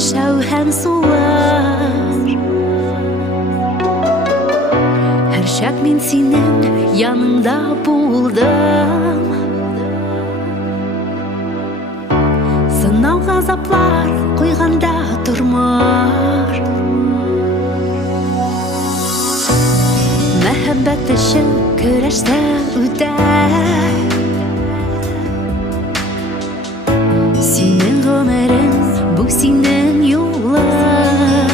яшәү һәм сулар. Һәрчак мин синең яныңда булдым. Сынау газаплар куйганда тормар. Мәхәббәт өчен көрәштә үтә. Синең гомерең, бу синең юлың.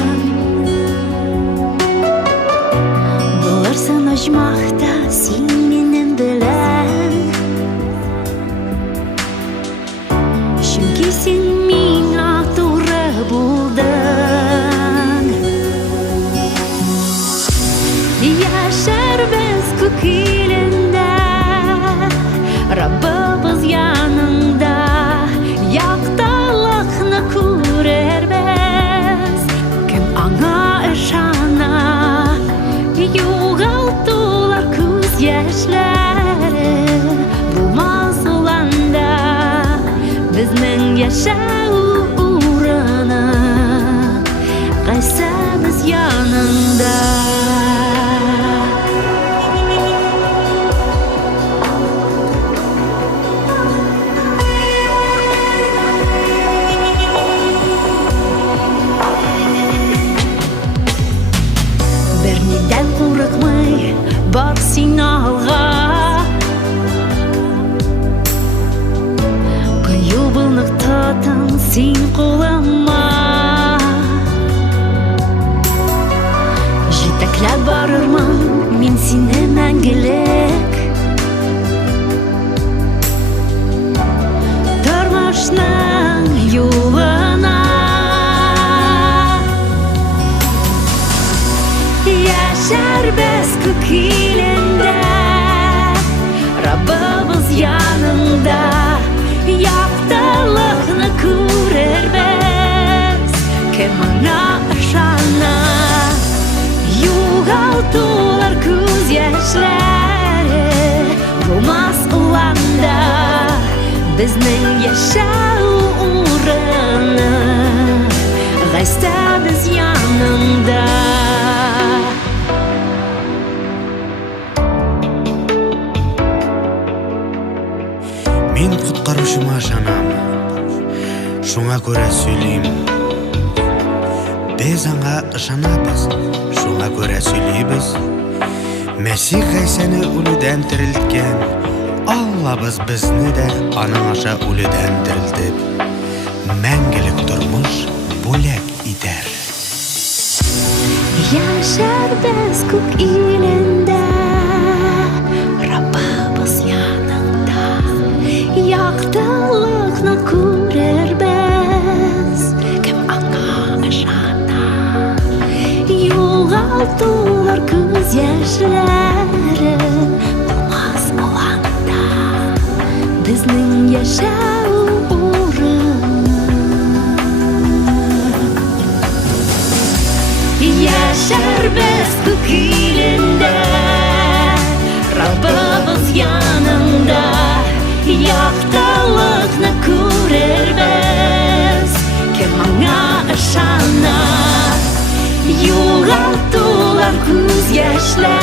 Булырсың оҗмахта син минем белән. Чөнки син миңа туры булдың. Яшәрбез күк илендә, Раббыбыз яныңда. Яктылыкны күрербез, кем аңа ышана. Югалтулар күз яшьләре, булмас ул анда безнең яшәү урыны. Кайсыбыз янында. Бернидән курыкмый бар син алга. Кыю булнык тотын син кулыма. Җитәкләп барырмын мин сине мәңгелек. Тормышның юлына. Яшәрбез күк илендә, Раббыбыз яныңда. Яктылыкны күрербез, кем аңа ышана. Югалтулар күз яшьләре, булмас ул анда безнең яшәү урыны. Кайсыбыз янында. Мин коткаручыма ышанам, шуңа күрә сөйлим. Без аңа ышанабыз, шуңа күрә сөйлибез. Мәсих Гайсаны үледән терелткән, Аллабыз безне дә аның аша үледән терелтеп, мәңгелек тормыш бүләк итәр. Яшәрбез күк илендә, Раббыбыз яныңда. Яктылыкны күрербез, кем аңа ышана. Югалтулар күз яшьләре, булмас ул анда безнең яшәү урыны. Яшәрбез күк илендә, Раббыбыз яныңда. Яктылыкны күрербез, кем аңа ышана. Югалтулар күз яшьләре.